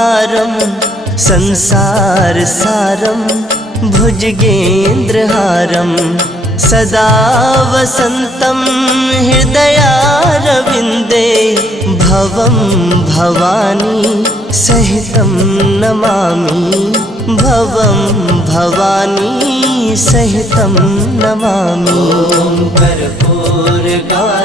अवतारं संसारसारं भुजगेन्द्रहारं सदा वसन्तं हृदयारविन्दे भवं भवानी सहितं नमामि भवं भवानी सहितं नमामि। कर्पूरगामिनी